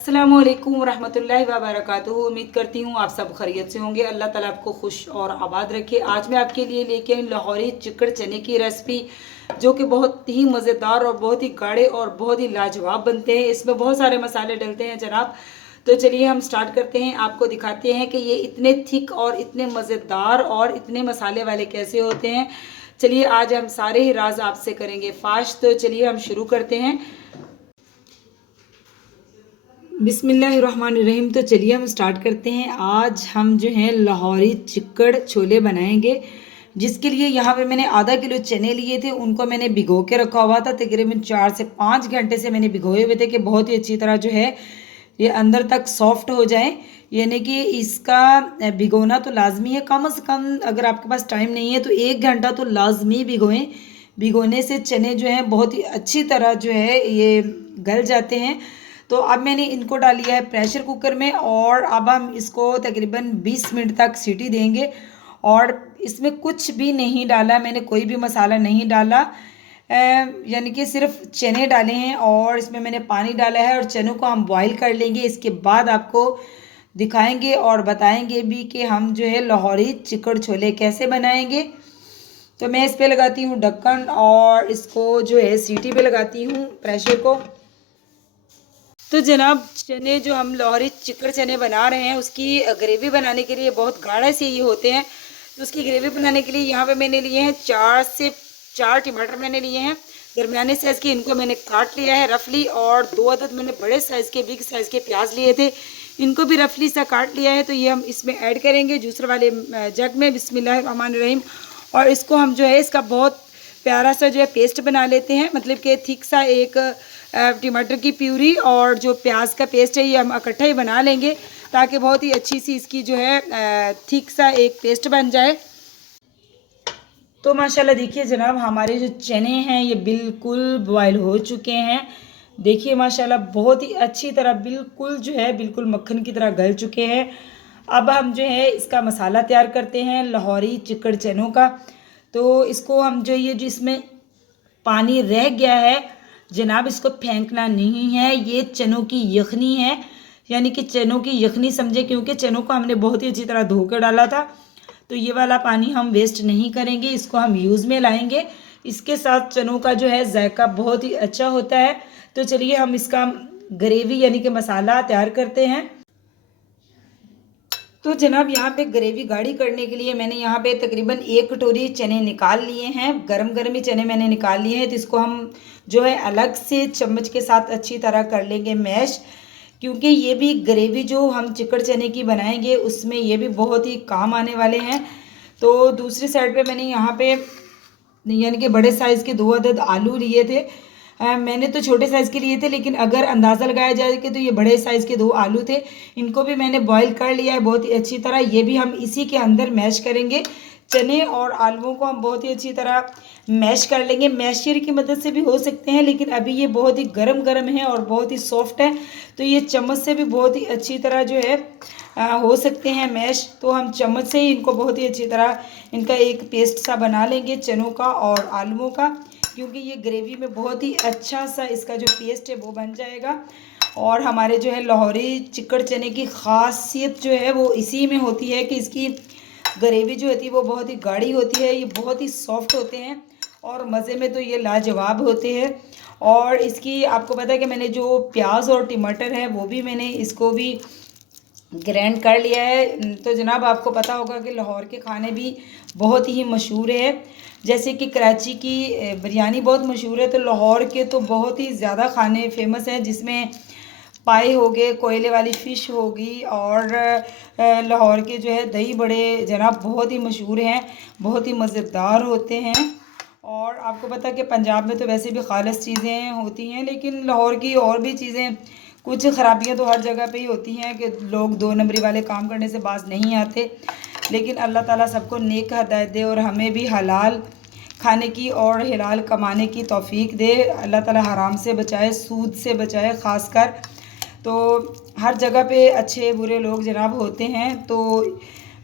अस्सलामुअलैकुम वरहमतुल्लाहि वबरकातुहू। उम्मीद करती हूँ आप सब खैरियत से होंगे। अल्लाह ताला आपको खुश और आबाद रखे। आज मैं आपके लिए लेके आई लाहौरी चिकड़ चने की रेसिपी, जो कि बहुत ही मज़ेदार और बहुत ही गाढ़े और बहुत ही लाजवाब बनते हैं। इसमें बहुत सारे मसाले डलते हैं जनाब। तो चलिए हम स्टार्ट करते हैं। आपको दिखाते हैं कि ये इतने थिक और इतने मज़ेदार और इतने मसाले वाले कैसे होते हैं। चलिए आज हम सारे ही राज आपसे करेंगे फाश। तो चलिए हम शुरू करते हैं। बिस्मिल्लाहिर्रहमानिर्रहीम। तो चलिए हम स्टार्ट करते हैं। आज हम जो है लाहौरी चिकड़ छोले बनाएंगे, जिसके लिए यहाँ पे मैंने आधा किलो चने लिए थे। उनको मैंने भिगो के रखा हुआ था। तकरीबन 4 से 5 घंटे से मैंने भिगोए हुए थे कि बहुत ही अच्छी तरह जो है ये अंदर तक सॉफ्ट हो जाए। यानी कि इसका भिगोना तो लाजमी है। कम से कम अगर आपके पास टाइम नहीं है तो 1 घंटा तो लाजमी भिगोएं। भिगोने से चने जो हैं बहुत ही अच्छी तरह जो है ये गल जाते हैं। तो अब मैंने इनको डाल लिया है प्रेशर कुकर में, और अब हम इसको तकरीबन 20 मिनट तक सीटी देंगे। और इसमें कुछ भी नहीं डाला मैंने, कोई भी मसाला नहीं डाला, यानी कि सिर्फ चने डाले हैं और इसमें मैंने पानी डाला है। और चनों को हम बॉईल कर लेंगे। इसके बाद आपको दिखाएंगे और बताएंगे भी कि हम जो है लाहौरी चिकड़ छोले कैसे बनाएंगे। तो मैं इस पे लगाती हूँ ढक्कन और इसको जो है सीटी पे लगाती हूँ प्रेशर को। तो जनाब चने जो हम लाहौरी चिकड़ चने बना रहे हैं उसकी ग्रेवी बनाने के लिए बहुत गाढ़ा से ये होते हैं। तो उसकी ग्रेवी बनाने के लिए यहाँ पे मैंने लिए हैं 4 से 4 टमाटर मैंने लिए हैं दरमियाने साइज़ के। इनको मैंने काट लिया है रफली। और 2 अदद मैंने बड़े साइज़ के बिग साइज़ के प्याज लिए थे, इनको भी रफली सा काट लिया है। तो ये हम इसमें ऐड करेंगे जूसर वाले जग में। बिस्मिल्लाहिर्रहमानिर्रहीम। और इसको हम जो है इसका बहुत प्यारा सा जो है पेस्ट बना लेते हैं, मतलब कि थिक सा एक टमाटर की प्यूरी और जो प्याज का पेस्ट है ये हम इकट्ठा ही बना लेंगे, ताकि बहुत ही अच्छी सी इसकी जो है थिक सा एक पेस्ट बन जाए। तो माशाल्लाह देखिए जनाब हमारे जो चने हैं ये बिल्कुल बॉयल हो चुके हैं। देखिए माशाल्लाह बहुत ही अच्छी तरह बिल्कुल जो है बिल्कुल मक्खन की तरह गल चुके हैं। अब हम जो है इसका मसाला तैयार करते हैं लाहौरी चिकड़ चनों का। तो इसको हम जो ये जिसमें पानी रह गया है जनाब, इसको फेंकना नहीं है। ये चनों की यखनी है, यानी कि चनों की यखनी समझे, क्योंकि चनों को हमने बहुत ही अच्छी तरह धो कर डाला था। तो ये वाला पानी हम वेस्ट नहीं करेंगे, इसको हम यूज़ में लाएंगे। इसके साथ चनों का जो है जायका बहुत ही अच्छा होता है। तो चलिए हम इसका ग्रेवी यानी कि मसाला तैयार करते हैं। तो जनाब यहाँ पे ग्रेवी गाढ़ी करने के लिए मैंने यहाँ पे तकरीबन 1 कटोरी चने निकाल लिए हैं। गरम गरम ही चने मैंने निकाल लिए हैं। तो इसको हम जो है अलग से चम्मच के साथ अच्छी तरह कर लेंगे मैश, क्योंकि ये भी ग्रेवी जो हम चिकड़ चने की बनाएंगे उसमें ये भी बहुत ही काम आने वाले हैं। तो दूसरी साइड पे मैंने यहाँ पे यानी कि बड़े साइज़ के 2 अदद आलू लिए थे। मैंने तो छोटे साइज़ के लिए थे, लेकिन अगर अंदाज़ा लगाया जाए कि तो ये बड़े साइज़ के 2 आलू थे। इनको भी मैंने बॉईल कर लिया है बहुत ही अच्छी तरह। ये भी हम इसी के अंदर मैश करेंगे। चने और आलूओं को हम बहुत ही अच्छी तरह मैश कर लेंगे। मैशर की मदद से भी हो सकते हैं, लेकिन अभी ये बहुत ही गरम गरम है और बहुत ही सॉफ्ट है, तो ये चम्मच से भी बहुत ही अच्छी तरह जो है हो सकते हैं मैश। तो हम चम्मच से ही इनको बहुत ही अच्छी तरह इनका एक पेस्ट सा बना लेंगे चनों का और आलूओं का, क्योंकि ये ग्रेवी में बहुत ही अच्छा सा इसका जो पेस्ट है वो बन जाएगा। और हमारे जो है लाहौरी चिकड़ चने की ख़ासियत जो है वो इसी में होती है कि इसकी ग्रेवी जो होती है वो बहुत ही गाढ़ी होती है। ये बहुत ही सॉफ्ट होते हैं और मज़े में तो ये लाजवाब होते हैं। और इसकी आपको पता है कि मैंने जो प्याज और टमाटर है वो भी मैंने इसको भी ग्रैंड कर लिया है। तो जनाब आपको पता होगा कि लाहौर के खाने भी बहुत ही मशहूर है। जैसे कि कराची की बिरयानी बहुत मशहूर है, तो लाहौर के तो बहुत ही ज़्यादा खाने फेमस हैं, जिसमें पाए हो गए, कोयले वाली फ़िश होगी, और लाहौर के जो है दही बड़े जनाब बहुत ही मशहूर हैं, बहुत ही मज़ेदार होते हैं। और आपको पता है कि पंजाब में तो वैसे भी खालिस चीज़ें होती हैं, लेकिन लाहौर की और भी चीज़ें कुछ ख़राबियाँ तो हर जगह पे ही होती हैं कि लोग 2 नंबरी वाले काम करने से बाज नहीं आते। लेकिन अल्लाह ताला सबको नेक हदायत दे और हमें भी हलाल खाने की और हलाल कमाने की तौफीक दे। अल्लाह ताला हराम से बचाए, सूद से बचाए ख़ासकर। तो हर जगह पे अच्छे बुरे लोग जनाब होते हैं। तो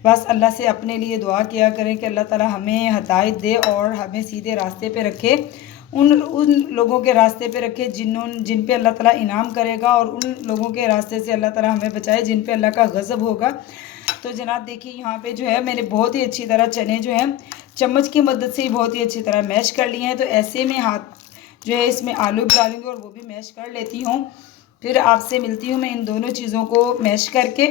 बस अल्लाह से अपने लिए दुआ किया करें कि अल्लाह ताला हमें हदायत दे और हमें सीधे रास्ते पे रखे। उन लोगों के रास्ते पे रखे जिन पे अल्लाह ताला इनाम करेगा, और उन लोगों के रास्ते से अल्लाह ताला हमें बचाए जिन पे अल्लाह का गज़ब होगा। तो जनाब देखिए यहाँ पे जो है मैंने बहुत ही अच्छी तरह चने जो है चम्मच की मदद से ही बहुत ही अच्छी तरह मैश कर लिए हैं। तो ऐसे में हाथ जो है इसमें आलू डालूंगी और वो भी मैश कर लेती हूँ। फिर आपसे मिलती हूँ मैं इन दोनों चीज़ों को मैश करके।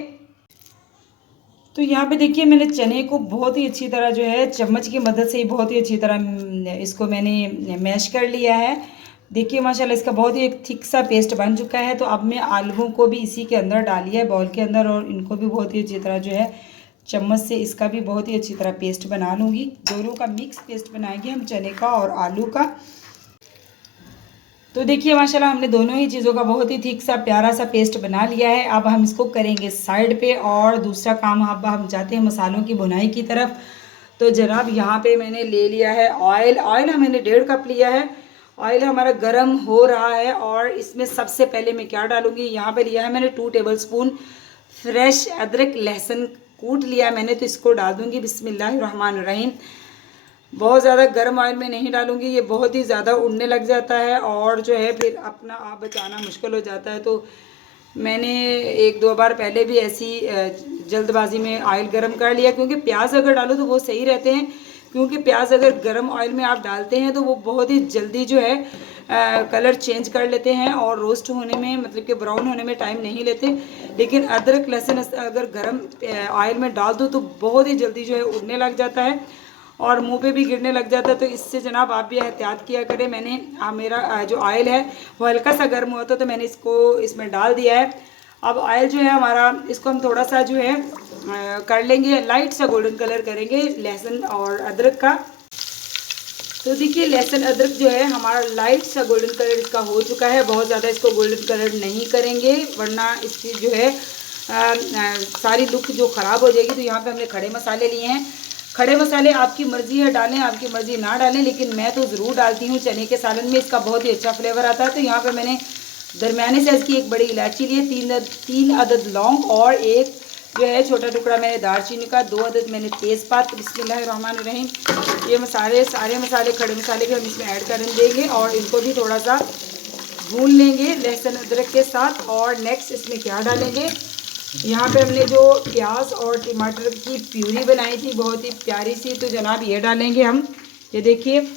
तो यहाँ पे देखिए मैंने चने को बहुत ही अच्छी तरह जो है चम्मच की मदद से ही बहुत ही अच्छी तरह इसको मैंने मैश कर लिया है। देखिए माशाल्लाह इसका बहुत ही एक थिक सा पेस्ट बन चुका है। तो अब मैं आलूओं को भी इसी के अंदर डाली है बाउल के अंदर, और इनको भी बहुत ही अच्छी तरह जो है चम्मच से इसका भी बहुत ही अच्छी तरह पेस्ट बना लूँगी। दोनों का मिक्स पेस्ट बनाएंगे हम, चने का और आलू का। तो देखिए माशाल्लाह हमने दोनों ही चीज़ों का बहुत ही ठीक सा प्यारा सा पेस्ट बना लिया है। अब हम इसको करेंगे साइड पे, और दूसरा काम अब हम जाते हैं मसालों की भुनाई की तरफ। तो जनाब यहाँ पे मैंने ले लिया है ऑयल। ऑयल मैंने 1.5 कप लिया है। ऑयल हमारा गर्म हो रहा है, और इसमें सबसे पहले मैं क्या डालूँगी, यहाँ पे लिया है मैंने 2 टेबलस्पून फ्रेश अदरक लहसुन कूट लिया है मैंने, तो इसको डाल दूँगी। बिस्मिल्लाहिर्रहमानिर्रहीम। बहुत ज़्यादा गर्म ऑयल में नहीं डालूंगी, ये बहुत ही ज़्यादा उड़ने लग जाता है और जो है फिर अपना आप बचाना मुश्किल हो जाता है। तो मैंने 1-2 बार पहले भी ऐसी जल्दबाजी में ऑयल गर्म कर लिया, क्योंकि प्याज अगर डालो तो वो सही रहते हैं, क्योंकि प्याज अगर गर्म ऑयल में आप डालते हैं तो वो बहुत ही जल्दी जो है कलर चेंज कर लेते हैं और रोस्ट होने में मतलब कि ब्राउन होने में टाइम नहीं लेते। लेकिन अदरक लहसुन अगर गर्म ऑयल में डाल दो तो बहुत ही जल्दी जो है उड़ने लग जाता है और मुंह पे भी गिरने लग जाता है। तो इससे जनाब आप भी एहतियात किया करें। मैंने मेरा जो ऑयल है वो हल्का सा गर्म हुआ था तो मैंने इसको इसमें डाल दिया है। अब ऑयल जो है हमारा, इसको हम थोड़ा सा जो है कर लेंगे, लाइट सा गोल्डन कलर करेंगे लहसुन और अदरक का। तो देखिए लहसुन अदरक जो है हमारा लाइट सा गोल्डन कलर इसका हो चुका है। बहुत ज़्यादा इसको गोल्डन कलर नहीं करेंगे वरना इसकी जो है सारी लुक जो ख़राब हो जाएगी। तो यहाँ पे हमने खड़े मसाले लिए हैं। खड़े मसाले आपकी मर्ज़ी है डालें, आपकी मर्ज़ी ना डालें, लेकिन मैं तो ज़रूर डालती हूँ चने के सालन में, इसका बहुत ही अच्छा फ्लेवर आता है। तो यहाँ पे मैंने दरमियाने साइज़ की एक बड़ी इलायची ली है, 3 अदद लौंग और एक जो है छोटा टुकड़ा मैंने दालचीनी का, 2 अदद मैंने तेज़पात। बिस्मिल्लाहिर्रहमानिर्रहीम। ये मसाले सारे मसाले खड़े मसाले भी हम इसमें ऐड कर देंगे और इनको भी थोड़ा सा भून लेंगे लहसुन अदरक के साथ। और नेक्स्ट इसमें क्या डालेंगे, यहाँ पे हमने जो प्याज और टमाटर की प्यूरी बनाई थी बहुत ही प्यारी सी, तो जनाब ये डालेंगे हम, ये देखिए।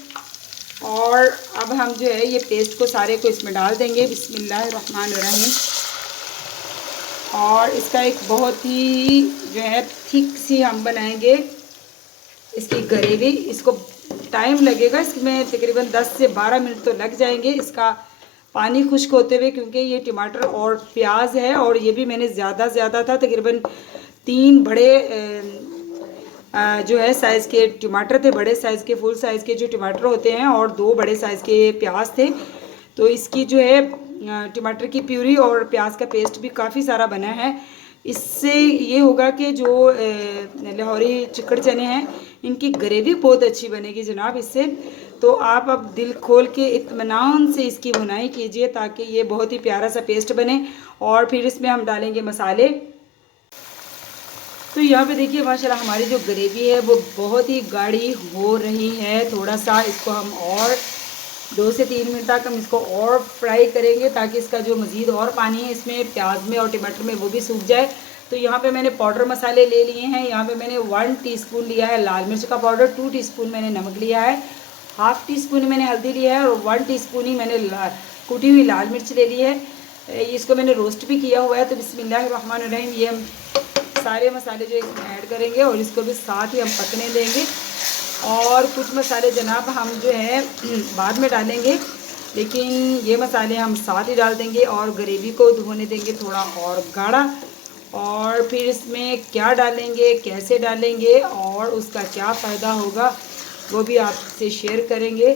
और अब हम जो है ये पेस्ट को सारे को इसमें डाल देंगे। बिस्मिल्लाहिर्रहमानिर्रहीम। और इसका एक बहुत ही जो है थिक सी हम बनाएंगे इसकी ग्रेवी। इसको टाइम लगेगा, इसमें तकरीबन 10 से 12 मिनट तो लग जाएंगे इसका पानी खुश्क होते हुए, क्योंकि ये टमाटर और प्याज है और ये भी मैंने ज़्यादा था, तकरीबन 3 बड़े जो है साइज़ के टमाटर थे, बड़े साइज़ के फुल साइज़ के जो टमाटर होते हैं, और 2 बड़े साइज़ के प्याज थे। तो इसकी जो है टमाटर की प्यूरी और प्याज का पेस्ट भी काफ़ी सारा बना है। इससे ये होगा कि जो लाहौरी चिकड़ चने हैं इनकी ग्रेवी बहुत अच्छी बनेगी जनाब इससे। तो आप अब दिल खोल के इत्मीनान से इसकी बुनाई कीजिए ताकि ये बहुत ही प्यारा सा पेस्ट बने। और फिर इसमें हम डालेंगे मसाले। तो यहाँ पे देखिए माशाल्लाह हमारी जो ग्रेवी है वो बहुत ही गाढ़ी हो रही है। थोड़ा सा इसको हम और 2 से 3 मिनट तक हम इसको और फ्राई करेंगे ताकि इसका जो मज़ीद और पानी है इसमें प्याज में और टमाटर में वो भी सूख जाए। तो यहाँ पे मैंने पाउडर मसाले ले लिए हैं। यहाँ पे मैंने 1 टीस्पून लिया है लाल मिर्च का पाउडर, 2 टीस्पून मैंने नमक लिया है, हाफ़ टीस्पून मैंने हल्दी लिया है और 1 टीस्पून ही मैंने कुटी हुई लाल मिर्च ले ली है। इसको मैंने रोस्ट भी किया हुआ है। तो बिस्मिल्लाहिर्रहमानिर्रहीम ये हम सारे मसाले जो इसमें ऐड करेंगे और इसको भी साथ ही हम पकने देंगे। और कुछ मसाले जनाब हम जो है बाद में डालेंगे, लेकिन ये मसाले हम साथ ही डाल देंगे और ग्रेवी को होने देंगे थोड़ा और गाढ़ा। और फिर इसमें क्या डालेंगे, कैसे डालेंगे और उसका क्या फ़ायदा होगा वो भी आपसे शेयर करेंगे।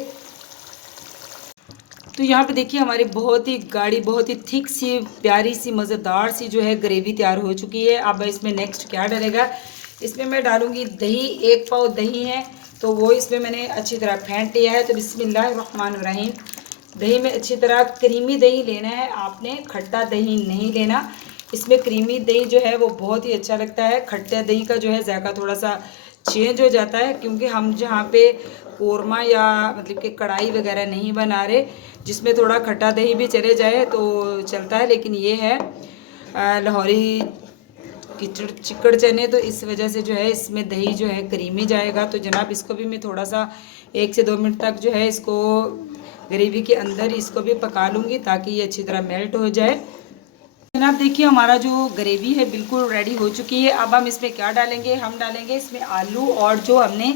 तो यहाँ पे देखिए हमारी बहुत ही गाढ़ी, बहुत ही थिक सी प्यारी सी मज़ेदार सी जो है ग्रेवी तैयार हो चुकी है। अब इसमें नेक्स्ट क्या डलेगा, इसमें मैं डालूँगी दही। 1 पाव दही है तो वो इसमें मैंने अच्छी तरह फेंट लिया है। तो बिस्मिल्लाहिर्रहमानिर्रहीम। दही में अच्छी तरह क्रीमी दही लेना है आपने, खट्टा दही नहीं लेना। इसमें क्रीमी दही जो है वो बहुत ही अच्छा लगता है। खट्टे दही का जो है जायका थोड़ा सा चेंज हो जाता है, क्योंकि हम जहाँ पे कोरमा या मतलब कि कढ़ाई वगैरह नहीं बना रहे, जिसमें थोड़ा खट्टा दही भी चले जाए तो चलता है, लेकिन ये है लाहौरी चिकड़ चने, तो इस वजह से जो है इसमें दही जो है क्रीमी जाएगा। तो जनाब इसको भी मैं थोड़ा सा 1 से 2 मिनट तक जो है इसको ग्रेवी के अंदर इसको भी पका लूँगी ताकि ये अच्छी तरह मेल्ट हो जाए। जनाब देखिए हमारा जो ग्रेवी है बिल्कुल रेडी हो चुकी है। अब हम इसमें क्या डालेंगे, हम डालेंगे इसमें आलू और जो हमने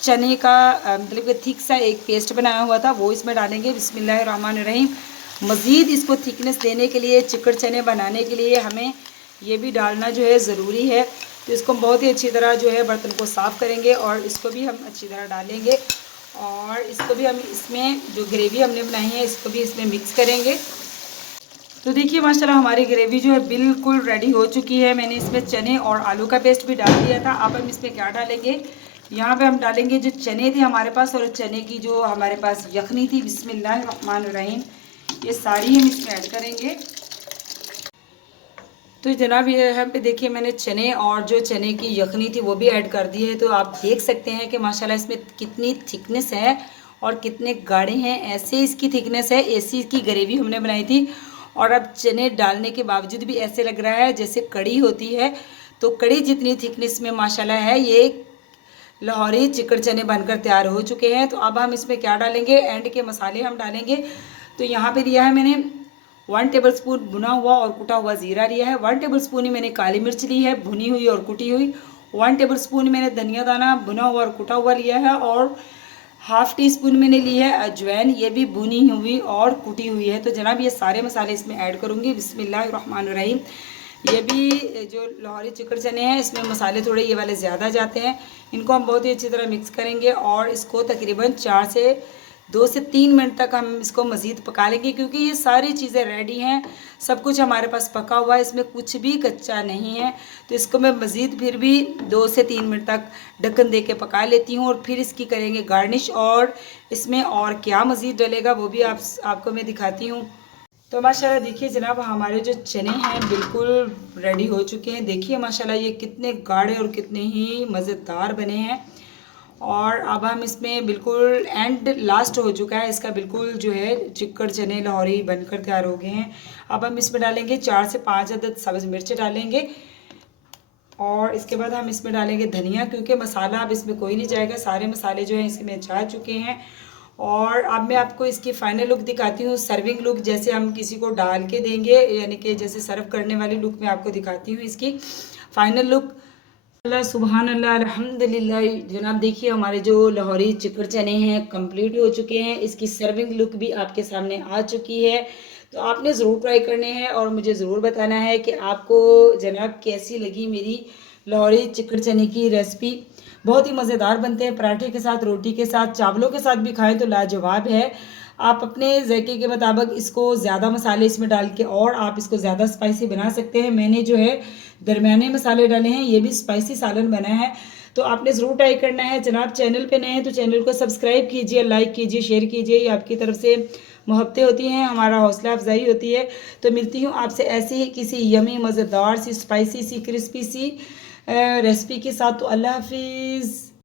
चने का मतलब कि थिक सा एक पेस्ट बनाया हुआ था वो इसमें डालेंगे। बिस्मिल्लाहिर्रहमानिर्रहीम। मज़ीद इसको थिकनेस देने के लिए, चिकड़ चने बनाने के लिए हमें ये भी डालना जो है ज़रूरी है। तो इसको हम बहुत ही अच्छी तरह जो है बर्तन को साफ़ करेंगे और इसको भी हम अच्छी तरह डालेंगे और इसको भी हम इसमें जो ग्रेवी हमने बनाई है इसको भी इसमें मिक्स करेंगे। तो देखिए माशाल्लाह हमारी ग्रेवी जो है बिल्कुल रेडी हो चुकी है। मैंने इसमें चने और आलू का पेस्ट भी डाल दिया था। अब हम इसमें क्या डालेंगे, यहाँ पे हम डालेंगे जो चने थे हमारे पास और चने की जो हमारे पास यखनी थी। बिस्मिल्लाहिर्रहमानिर्रहीम। ये सारी हम इसमें ऐड करेंगे। तो जनाब ये यहाँ पे देखिए मैंने चने और जो चने की यखनी थी वो भी ऐड कर दी है। तो आप देख सकते हैं कि माशाल्लाह इसमें कितनी थिकनेस है और कितने गाढ़े हैं। ऐसे इसकी थिकनेस है, ऐसी इसकी ग्रेवी हमने बनाई थी। और अब चने डालने के बावजूद भी ऐसे लग रहा है जैसे कड़ी होती है। तो कड़ी जितनी थिकनेस में माशाल्लाह है ये लाहौरी चिकड़ चने बनकर तैयार हो चुके हैं। तो अब हम इसमें क्या डालेंगे, एंड के मसाले हम डालेंगे। तो यहाँ पे लिया है मैंने 1 टेबलस्पून भुना हुआ और कुटा हुआ ज़ीरा लिया है। 1 टेबलस्पून ही मैंने काली मिर्च ली है भुनी हुई और कुटी हुई। 1 टेबलस्पून मैंने धनिया दाना भुना हुआ और कुटा हुआ लिया है और ½ टीस्पून मैंने ली है अजवाइन, ये भी भुनी हुई और कुटी हुई है। तो जनाब ये सारे मसाले इसमें ऐड करूँगी। बिस्मिल्लाहिर्रहमानिर्रहीम। ये भी जो लाहौरी चिकड़ चने हैं इसमें मसाले थोड़े ये वाले ज़्यादा जाते हैं। इनको हम बहुत ही अच्छी तरह मिक्स करेंगे और इसको तकरीबन 2 से 3 मिनट तक हम इसको मज़ीद पका लेंगे, क्योंकि ये सारी चीज़ें रेडी हैं, सब कुछ हमारे पास पका हुआ है, इसमें कुछ भी कच्चा नहीं है। तो इसको मैं मज़ीद फिर भी 2 से 3 मिनट तक ढक्कन दे के पका लेती हूँ और फिर इसकी करेंगे गार्निश। और इसमें और क्या मज़ीद डलेगा वो भी आपको मैं दिखाती हूँ। तो माशाल्लाह देखिए जनाब हमारे जो चने हैं बिल्कुल रेडी हो चुके हैं। देखिए माशाल्लाह ये कितने गाढ़े और कितने ही मज़ेदार बने हैं। और अब हम इसमें बिल्कुल एंड लास्ट हो चुका है इसका, बिल्कुल जो है चिकड़ चने लाहौरी बनकर तैयार हो गए हैं। अब हम इसमें डालेंगे 4 से 5 अदद सब्ज़ मिर्च डालेंगे और इसके बाद हम इसमें डालेंगे धनिया, क्योंकि मसाला अब इसमें कोई नहीं जाएगा, सारे मसाले जो हैं इसमें जा चुके हैं। और अब मैं आपको इसकी फ़ाइनल लुक दिखाती हूँ, सर्विंग लुक जैसे हम किसी को डाल के देंगे, यानी कि जैसे सर्व करने वाली लुक मैं आपको दिखाती हूँ इसकी फ़ाइनल लुक। अल्लाह सुबहान अल्लाह अल्हम्दुलिल्लाह। जनाब देखिए हमारे जो लाहौरी चिकड़ चने हैं कंप्लीट हो चुके हैं, इसकी सर्विंग लुक भी आपके सामने आ चुकी है। तो आपने ज़रूर ट्राई करने हैं और मुझे ज़रूर बताना है कि आपको जनाब कैसी लगी मेरी लाहौरी चिकड़ चने की रेसिपी। बहुत ही मज़ेदार बनते हैं, पराठे के साथ, रोटी के साथ, चावलों के साथ भी खाएं तो लाजवाब है। आप अपने ज़ायके के मुताबिक इसको ज़्यादा मसाले इसमें डाल के और आप इसको ज़्यादा स्पाइसी बना सकते हैं। मैंने जो है दरमियाने मसाले डाले हैं, ये भी स्पाइसी सालन बना है। तो आपने ज़रूर ट्राई करना है। जनाब चैनल पे नए हैं तो चैनल को सब्सक्राइब कीजिए, लाइक कीजिए, शेयर कीजिए। ये आपकी तरफ से मोहब्बतें होती हैं, हमारा हौसला अफजाई होती है। तो मिलती हूँ आपसे ऐसे ही किसी यमी मज़ेदार सी स्पाइसी सी क्रिस्पी सी रेसिपी के साथ। तो अल्लाह हाफिज़।